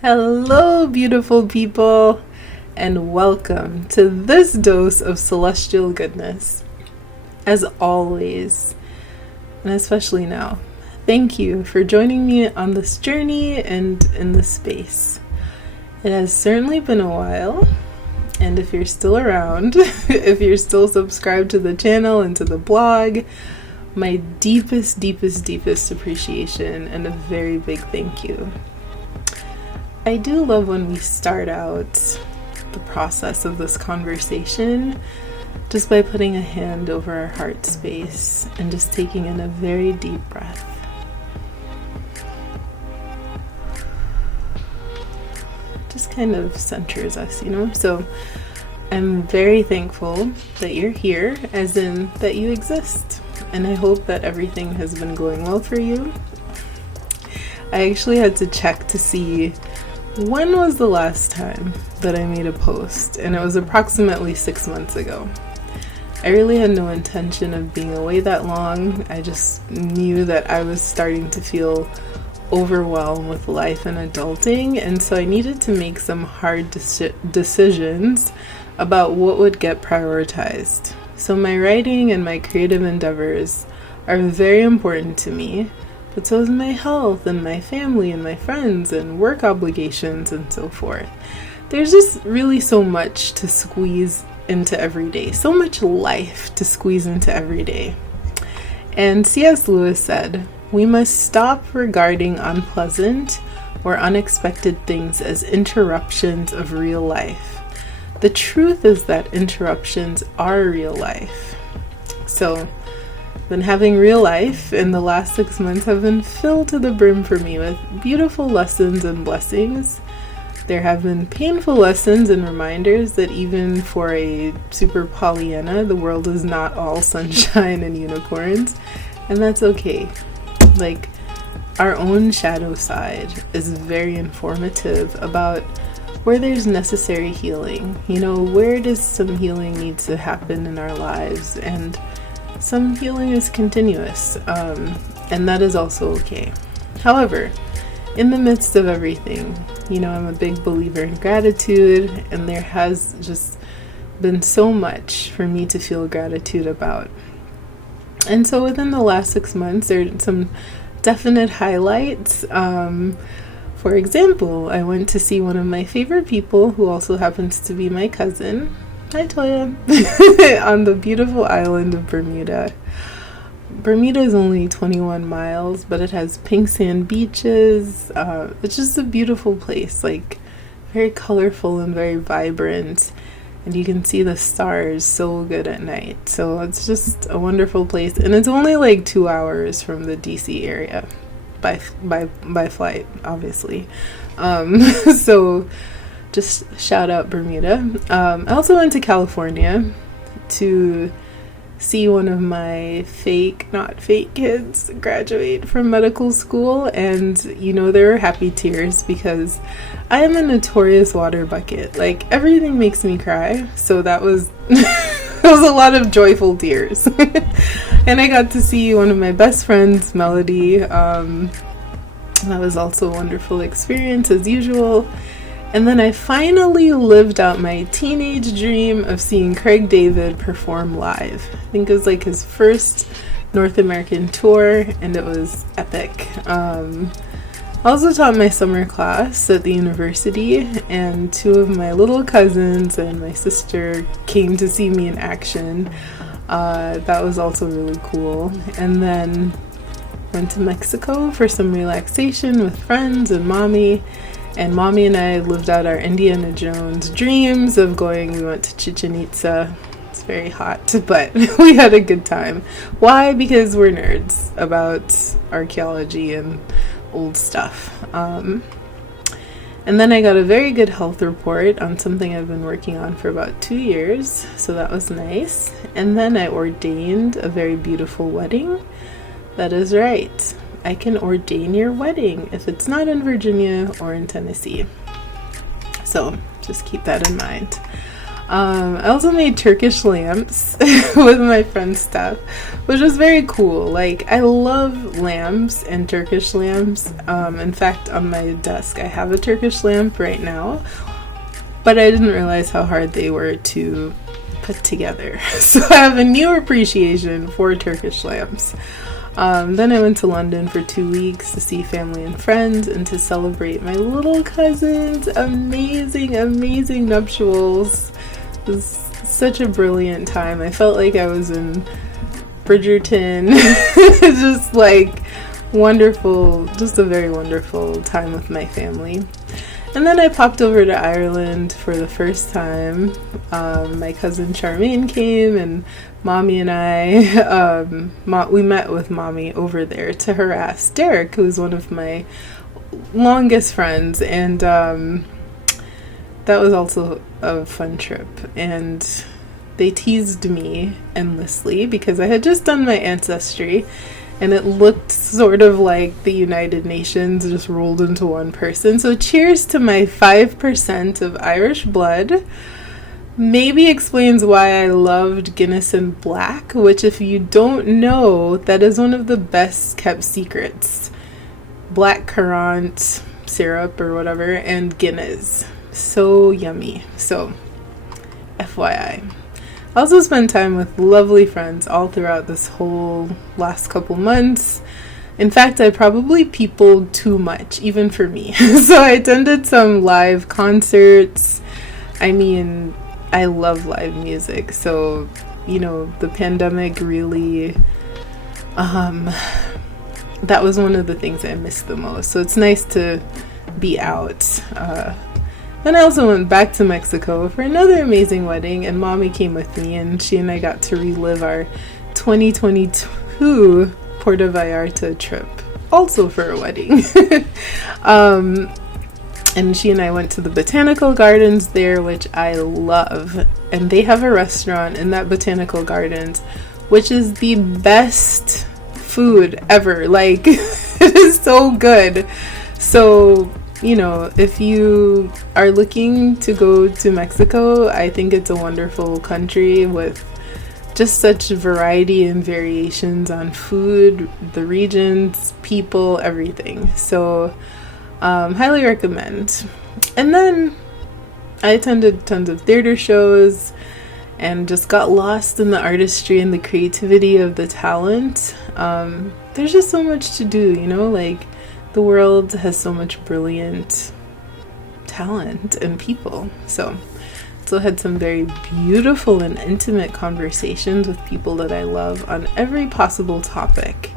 Hello, beautiful people, and welcome to this dose of celestial goodness. As always, and especially now, thank you for joining me on this journey and in this space. It has certainly been a while, and if you're still around, if you're still subscribed to the channel and to the blog, my deepest appreciation and a very big thank you. I do love when we start out the process of this conversation just by putting a hand over our heart space and just taking in a very deep breath. Just kind of centers us, So I'm very thankful that you're here, as in that you exist. And I hope that everything has been going well for you. I actually had to check to see when was the last time that I made a post, and it was approximately 6 months ago. I really had no intention of being away that long. I just knew that I was starting to feel overwhelmed with life and adulting, and so I needed to make some hard decisions about what would get prioritized. So my writing and my creative endeavors are very important to me, but so is my health and my family and my friends and work obligations and so forth. There's just really so much to squeeze into every day, so much life to squeeze into every day. And C.S. Lewis said, "We must stop regarding unpleasant or unexpected things as interruptions of real life. The truth is that interruptions are real life." So, been having real life in the last 6 months have been filled to the brim for me with beautiful lessons and blessings. There have been painful lessons and reminders that even for a super Pollyanna, the world is not all sunshine and unicorns, and that's okay. Like, our own shadow side is very informative about where there's necessary healing. Where does some healing need to happen in our lives, and some healing is continuous, and that is also okay. However, in the midst of everything, I'm a big believer in gratitude, and there has just been so much for me to feel gratitude about. And so within the last 6 months, there are some definite highlights. For example, I went to see one of my favorite people, who also happens to be my cousin. Hi, Toya. On the beautiful island of Bermuda. Bermuda is only 21 miles, but it has pink sand beaches. It's just a beautiful place, like very colorful and very vibrant. And you can see the stars so good at night. So it's just a wonderful place. And it's only like 2 hours from the DC area by flight, obviously. So just shout out Bermuda. I also went to California to see one of my not fake kids graduate from medical school, and there were happy tears because I am a notorious water bucket. Like, everything makes me cry, so that was it was a lot of joyful tears. And I got to see one of my best friends, Melody. That was also a wonderful experience as usual. And then I finally lived out my teenage dream of seeing Craig David perform live. I think it was like his first North American tour, and it was epic. I also taught my summer class at the university, and 2 of my little cousins and my sister came to see me in action. That was also really cool. And then went to Mexico for some relaxation with friends and mommy. And mommy and I lived out our Indiana Jones dreams of going. We went to Chichen Itza. It's very hot, but we had a good time. Why? Because we're nerds about archaeology and old stuff. And then I got a very good health report on something I've been working on for about 2 years. So that was nice. And then I ordained a very beautiful wedding. That is right. I can ordain your wedding if it's not in Virginia or in Tennessee. So just keep that in mind. I also made Turkish lamps with my friend's stuff, which was very cool. Like, I love lamps and Turkish lamps. In fact, on my desk, I have a Turkish lamp right now, but I didn't realize how hard they were to put together. So I have a new appreciation for Turkish lamps. Then I went to London for 2 weeks to see family and friends and to celebrate my little cousin's amazing nuptials. It was such a brilliant time. I felt like I was in Bridgerton. Just like wonderful, just a very wonderful time with my family. And then I popped over to Ireland for the first time. My cousin Charmaine came, and Mommy and I, we met with Mommy over there to harass Derek, who's one of my longest friends, and that was also a fun trip. And they teased me endlessly because I had just done my ancestry, and it looked sort of like the United Nations just rolled into one person. So cheers to my 5% of Irish blood. Maybe explains why I loved Guinness and Black, which, if you don't know, that is one of the best kept secrets. Black currant syrup or whatever, and Guinness. So yummy. So, FYI. I also spent time with lovely friends all throughout this whole last couple months. In fact, I probably peopled too much, even for me. So I attended some live concerts. I mean, I love live music. So, you know, the pandemic really, that was one of the things I missed the most. So it's nice to be out. Then I also went back to Mexico for another amazing wedding, and Mommy came with me, and she and I got to relive our 2022 Puerto Vallarta trip, also for a wedding. And she and I went to the botanical gardens there, which I love, and they have a restaurant in that botanical gardens, which is the best food ever. Like, it is so good. So, you know, if you are looking to go to Mexico, I think it's a wonderful country with just such variety and variations on food, the regions, people, everything. So, highly recommend. And then I attended tons of theater shows and just got lost in the artistry and the creativity of the talent. There's just so much to do, you know, like, the world has so much brilliant talent and people. So had some very beautiful and intimate conversations with people that I love on every possible topic.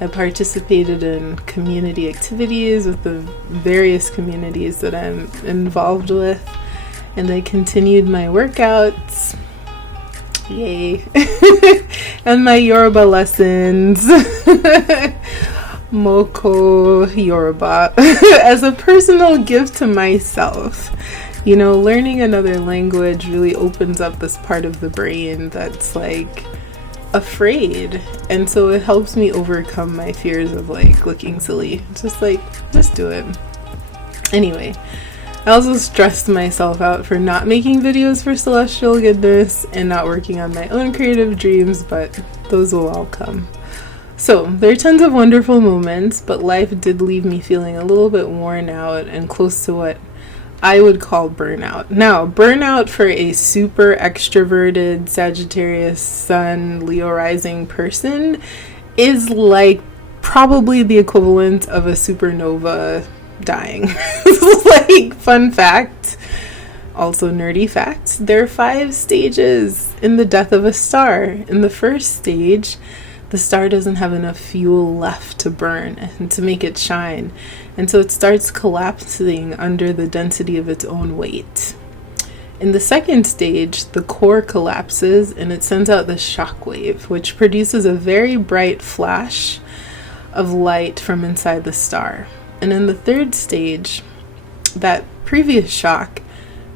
I participated in community activities with the various communities that I'm involved with, and I continued my workouts. Yay. And my Yoruba lessons. Moko Yoruba as a personal gift to myself. You know, learning another language really opens up this part of the brain that's like afraid, and so it helps me overcome my fears of like looking silly. Just do it. Anyway, I also stressed myself out for not making videos for Celestial Goodness and not working on my own creative dreams, but those will all come. So, there are tons of wonderful moments, but life did leave me feeling a little bit worn out and close to what I would call burnout. Now, burnout for a super extroverted Sagittarius Sun Leo rising person is like probably the equivalent of a supernova dying. Like, fun fact, also nerdy fact, there are 5 stages in the death of a star. In the first stage, the star doesn't have enough fuel left to burn and to make it shine, and so it starts collapsing under the density of its own weight. In the second stage, the core collapses and it sends out the shock wave, which produces a very bright flash of light from inside the star. And in the third stage, that previous shock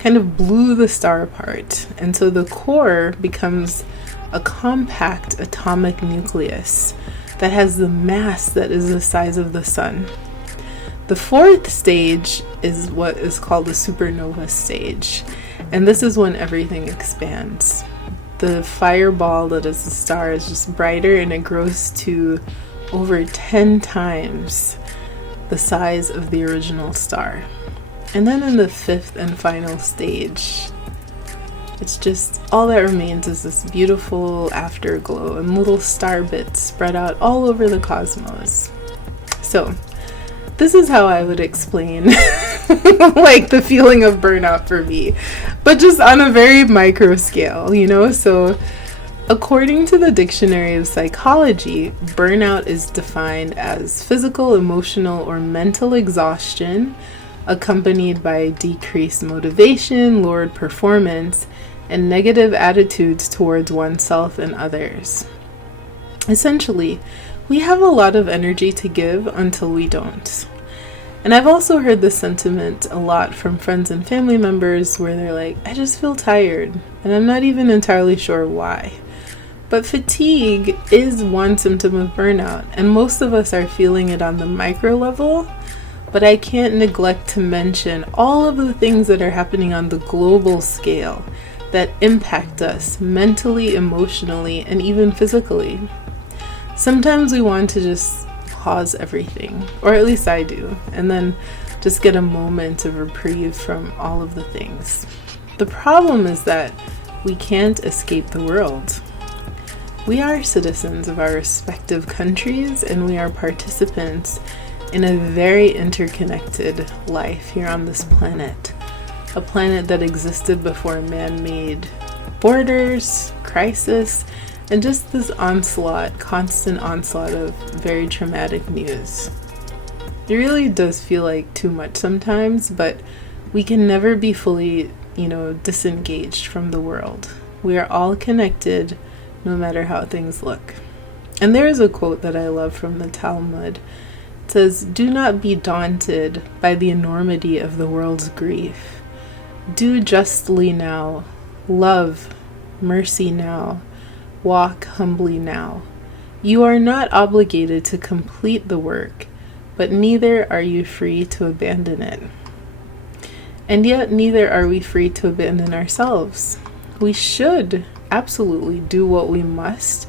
kind of blew the star apart, and so the core becomes a compact atomic nucleus that has the mass that is the size of the sun. The fourth stage is what is called the supernova stage, And this is when everything expands. The fireball that is the star is just brighter, and it grows to over 10 times the size of the original star. And then in the fifth and final stage, it's just all that remains is this beautiful afterglow and little star bits spread out all over the cosmos. So this is how I would explain like the feeling of burnout for me, but just on a very micro scale, you know? So according to the Dictionary of Psychology, burnout is defined as physical, emotional, or mental exhaustion accompanied by decreased motivation, lowered performance, and negative attitudes towards oneself and others. Essentially, we have a lot of energy to give until we don't. And I've also heard this sentiment a lot from friends and family members where they're like, I just feel tired, and I'm not even entirely sure why. But fatigue is one symptom of burnout, and most of us are feeling it on the micro level, but I can't neglect to mention all of the things that are happening on the global scale that impact us mentally, emotionally, and even physically. Sometimes we want to just pause everything, or at least I do, and then just get a moment of reprieve from all of the things. The problem is that we can't escape the world. We are citizens of our respective countries, and we are participants in a very interconnected life here on this planet. A planet that existed before man-made borders, crisis, and just this constant onslaught of very traumatic news. It really does feel like too much sometimes, but we can never be fully, disengaged from the world. We are all connected, no matter how things look. And there is a quote that I love from the Talmud. It says, "Do not be daunted by the enormity of the world's grief. Do justly now, love mercy now, walk humbly now. You are not obligated to complete the work, but neither are you free to abandon it. And yet neither are we free to abandon ourselves. We should absolutely do what we must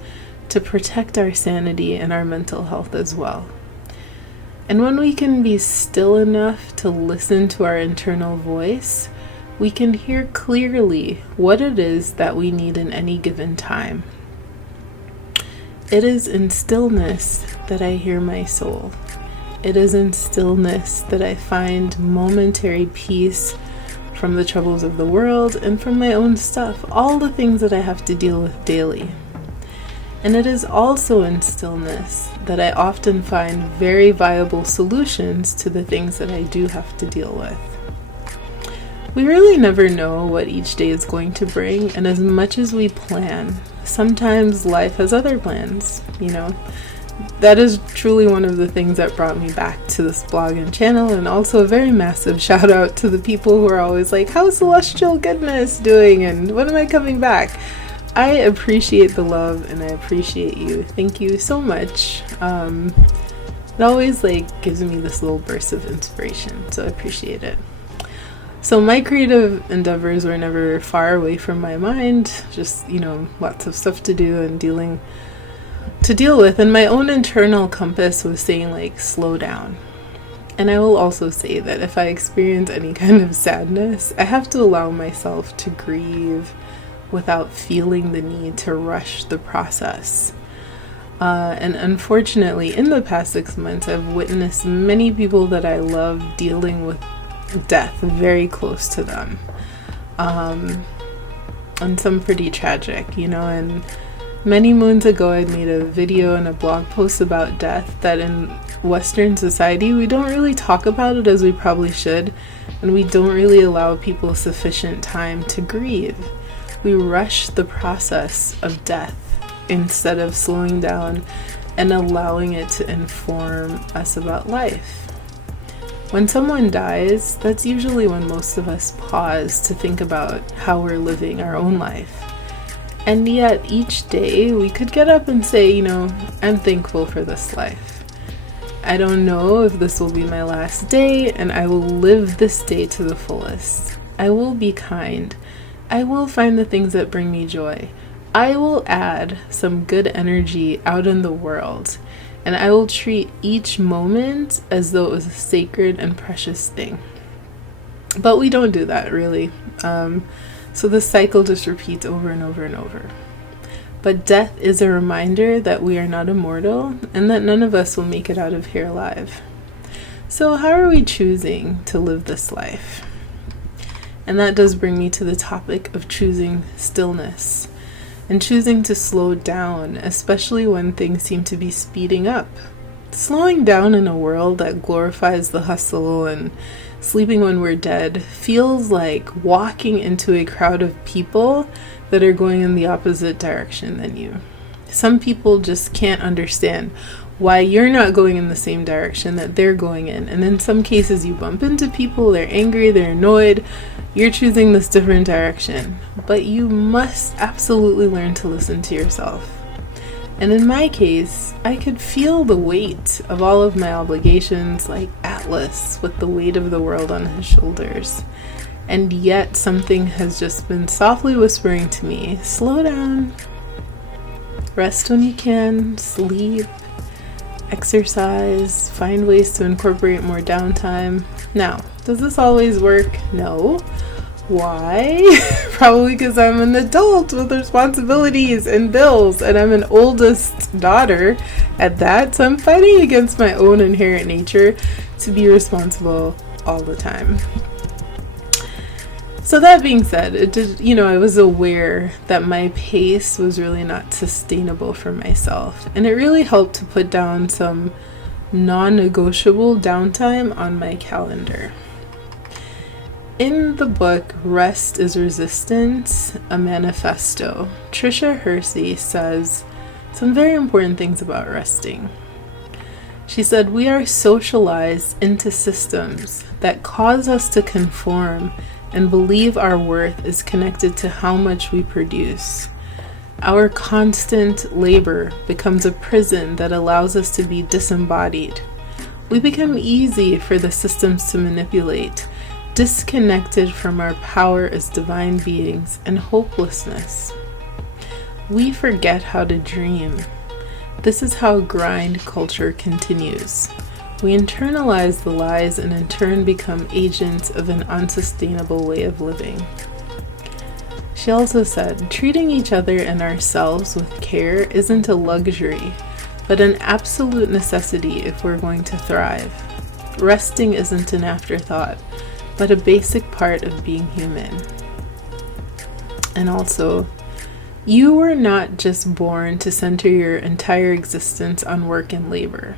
to protect our sanity and our mental health as well. And when we can be still enough to listen to our internal voice, we can hear clearly what it is that we need in any given time. It is in stillness that I hear my soul. It is in stillness that I find momentary peace from the troubles of the world and from my own stuff, all the things that I have to deal with daily. And it is also in stillness that I often find very viable solutions to the things that I do have to deal with. We really never know what each day is going to bring, and as much as we plan, sometimes life has other plans, That is truly one of the things that brought me back to this blog and channel, and also a very massive shout out to the people who are always like, how's Celestial Goodness doing, and when am I coming back? I appreciate the love, and I appreciate you. Thank you so much. It always gives me this little burst of inspiration, so I appreciate it. So my creative endeavors were never far away from my mind, just, lots of stuff to do and to deal with. And my own internal compass was saying slow down. And I will also say that if I experience any kind of sadness, I have to allow myself to grieve without feeling the need to rush the process. And unfortunately, in the past 6 months, I've witnessed many people that I love dealing with death very close to them, and some pretty tragic, and many moons ago I made a video and a blog post about death, that in Western society we don't really talk about it as we probably should, and we don't really allow people sufficient time to grieve. We rush the process of death instead of slowing down and allowing it to inform us about life. When someone dies, that's usually when most of us pause to think about how we're living our own life. And yet each day we could get up and say, I'm thankful for this life. I don't know if this will be my last day, and I will live this day to the fullest. I will be kind. I will find the things that bring me joy. I will add some good energy out in the world, and I will treat each moment as though it was a sacred and precious thing. But we don't do that, really. So the cycle just repeats over and over and over. But death is a reminder that we are not immortal and that none of us will make it out of here alive. So how are we choosing to live this life? And that does bring me to the topic of choosing stillness and choosing to slow down, especially when things seem to be speeding up. Slowing down in a world that glorifies the hustle and sleeping when we're dead feels like walking into a crowd of people that are going in the opposite direction than you. Some people just can't understand why you're not going in the same direction that they're going in. And in some cases you bump into people, they're angry, they're annoyed, you're choosing this different direction. But you must absolutely learn to listen to yourself. And in my case, I could feel the weight of all of my obligations like Atlas with the weight of the world on his shoulders. And yet something has just been softly whispering to me, slow down, rest when you can, sleep, exercise, find ways to incorporate more downtime. Now, does this always work? No. Why? Probably because I'm an adult with responsibilities and bills, and I'm an oldest daughter at that, so I'm fighting against my own inherent nature to be responsible all the time. So that being said, I was aware that my pace was really not sustainable for myself, and it really helped to put down some non-negotiable downtime on my calendar. In the book, Rest is Resistance, a Manifesto, Tricia Hersey says some very important things about resting. She said, "We are socialized into systems that cause us to conform and believe our worth is connected to how much we produce. Our constant labor becomes a prison that allows us to be disembodied. We become easy for the systems to manipulate, disconnected from our power as divine beings and hopelessness. We forget how to dream. This is how grind culture continues. We internalize the lies and in turn become agents of an unsustainable way of living." She also said, "Treating each other and ourselves with care isn't a luxury, but an absolute necessity if we're going to thrive. Resting isn't an afterthought, but a basic part of being human." And also, you were not just born to center your entire existence on work and labor.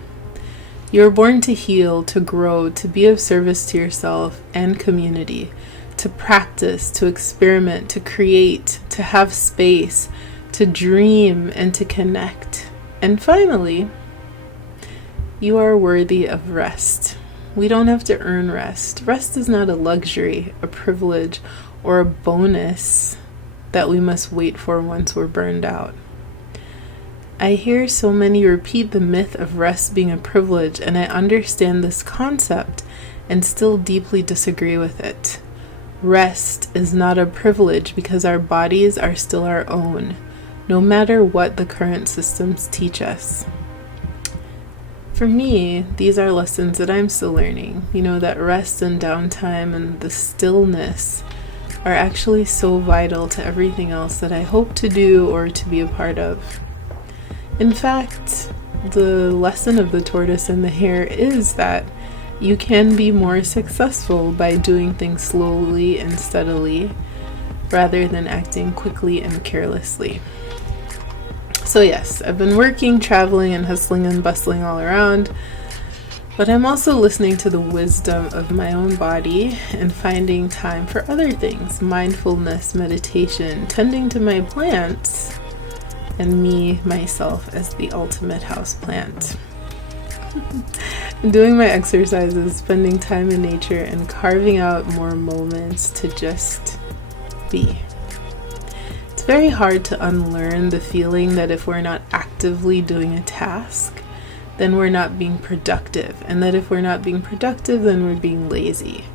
You were born to heal, to grow, to be of service to yourself and community, to practice, to experiment, to create, to have space, to dream, and to connect. And finally, you are worthy of rest. We don't have to earn rest. Rest is not a luxury, a privilege, or a bonus that we must wait for once we're burned out. I hear so many repeat the myth of rest being a privilege, and I understand this concept and still deeply disagree with it. Rest is not a privilege because our bodies are still our own, no matter what the current systems teach us. For me, these are lessons that I'm still learning. That rest and downtime and the stillness are actually so vital to everything else that I hope to do or to be a part of. In fact, the lesson of the tortoise and the hare is that you can be more successful by doing things slowly and steadily rather than acting quickly and carelessly. So yes, I've been working, traveling, and hustling and bustling all around, but I'm also listening to the wisdom of my own body and finding time for other things: mindfulness, meditation, tending to my plants, and me, myself, as the ultimate houseplant. Doing my exercises, spending time in nature, and carving out more moments to just be. It's very hard to unlearn the feeling that if we're not actively doing a task, then we're not being productive, and that if we're not being productive, then we're being lazy.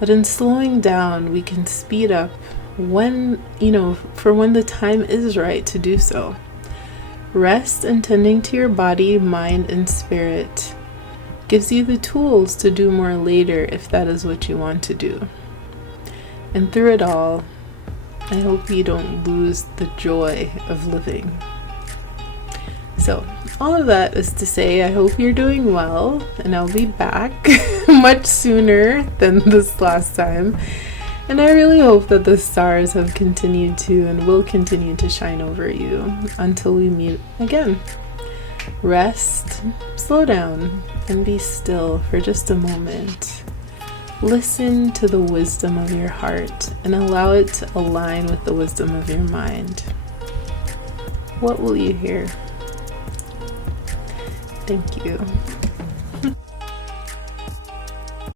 But in slowing down, we can speed up when, for when the time is right to do so. Rest and tending to your body, mind, and spirit gives you the tools to do more later if that is what you want to do. And through it all, I hope you don't lose the joy of living. So, all of that is to say, I hope you're doing well, and I'll be back much sooner than this last time. And I really hope that the stars have continued to and will continue to shine over you until we meet again. Rest, slow down, and be still for just a moment. Listen to the wisdom of your heart and allow it to align with the wisdom of your mind. What will you hear? Thank you.